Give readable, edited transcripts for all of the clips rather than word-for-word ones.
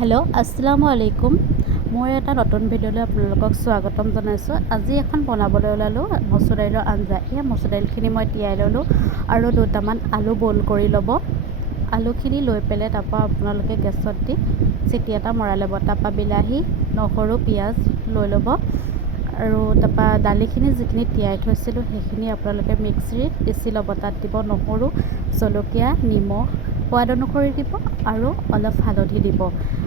Hello' আসসালামু আলাইকুম। মই এটা নতুন ভিডিঅ'লৈ আপোনালোকক স্বাগতম জনাইছোঁ। আজি এখন বনাবলৈ ওলালোঁ মচুৰ দাইলৰ আঞ্জা। এই মচুৰ দাইলখিনি মই তিয়াই ল'লোঁ আৰু দুটামান আলু বইল কৰি ল'ব। আলুখিনি লৈ পেলাই তাৰপৰা আপোনালোকে গেছত দি চিটি এটা মৰাই ল'ব। তাৰপৰা বিলাহী, নহৰু, পিঁয়াজ লৈ ল'ব আৰু তাৰপৰা দালিখিনি যিখিনি তিয়াই থৈছিলোঁ সেইখিনি আপোনালোকে মিক্সিত পিচি ল'ব। তাত দিব নহৰু, জলকীয়া, নিমখ সোৱাদ অনুসৰি দিব আৰু অলপ হালধি দিব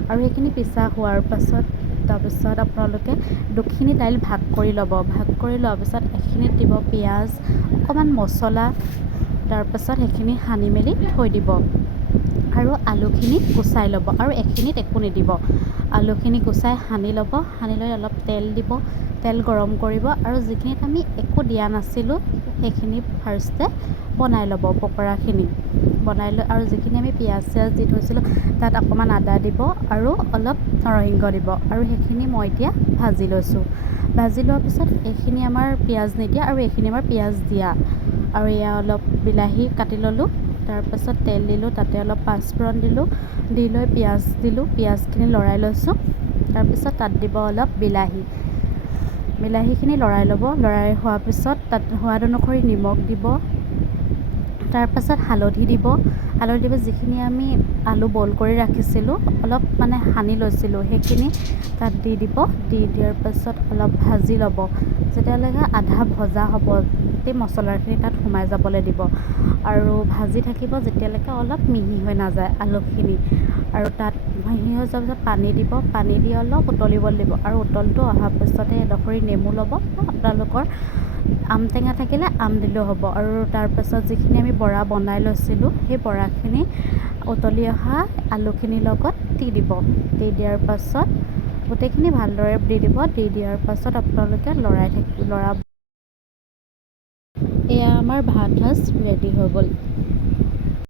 আৰু সেইখিনি পিছা হোৱাৰ পাছত তাৰপিছত আপোনালোকে দুখিনি দাইল ভাগ কৰি ল'ব। ভাগ কৰি লোৱাৰ পিছত এখিনিত দিব পিঁয়াজ, অকণমান মছলা, তাৰপাছত সেইখিনি সানি মেলি থৈ দিব আৰু আলুখিনি গুচাই ল'ব আৰু এখিনিত একো নিদিব। আলুখিনি গুচাই সানি ল'ব, সানি লৈ অলপ তেল দিব, তেল গৰম কৰিব আৰু যিখিনিত আমি একো দিয়া নাছিলোঁ সেইখিনি ফাৰ্ষ্টে বনাই ল'ব। পকৰাখিনি বনাই লৈ আৰু যিখিনি আমি পিঁয়াজ চিয়াজ দি থৈছিলোঁ তাত অকণমান আদা দিব আৰু অলপ নৰসিংহ দিব আৰু সেইখিনি মই এতিয়া ভাজি লৈছোঁ। ভাজি লোৱাৰ পিছত এইখিনি আমাৰ পিঁয়াজ নিদিয়া আৰু এইখিনি আমাৰ পিঁয়াজ দিয়া আৰু এয়া অলপ বিলাহী কাটি ল'লোঁ। তাৰপাছত তেল দিলোঁ, তাতে অলপ পাঁচফোৰণ দিলোঁ, দি লৈ পিঁয়াজ দিলোঁ, পিঁয়াজখিনি লৰাই লৈছোঁ। তাৰপিছত তাত দিব অলপ বিলাহীখিনি লৰাই ল'ব। লৰাই হোৱাৰ পিছত তাত সোৱাদ অনুসৰি নিমখ দিব, তাৰপাছত হালধি দিব। যিখিনি আমি আলু বইল কৰি ৰাখিছিলোঁ অলপ সানি লৈছিলোঁ সেইখিনি তাত দি দিব। দি দিয়াৰ পাছত অলপ ভাজি ল'ব। যেতিয়ালৈকে আধা ভজা হ'ব গোটেই মছলাখিনি তাত সোমাই যাবলৈ দিব আৰু ভাজি থাকিব যেতিয়ালৈকে অলপ মিহি হৈ নাযায় আলুখিনি। আৰু তাত মিহি হৈ যোৱাৰ পিছত পানী দিব, পানী দি অলপ উতলিবলৈ দিব আৰু উতলটো অহাৰ পাছতে এডোখৰি নেমু ল'ব। আপোনালোকৰ আম টেঙা থাকিলে আম দিলেও হ'ব আৰু তাৰপাছত যিখিনি আমি বৰা বনাই লৈছিলোঁ সেই বৰাখিনি উতলি অহা আলুখিনিৰ লগত দি দিব। দি দিয়াৰ পাছত গোটেইখিনি ভালদৰে দি দিব। দি দিয়াৰ পাছত আপোনালোকে লৰাব। এয়া আমাৰ ভাত সাজ ৰেডি হৈ গ'ল।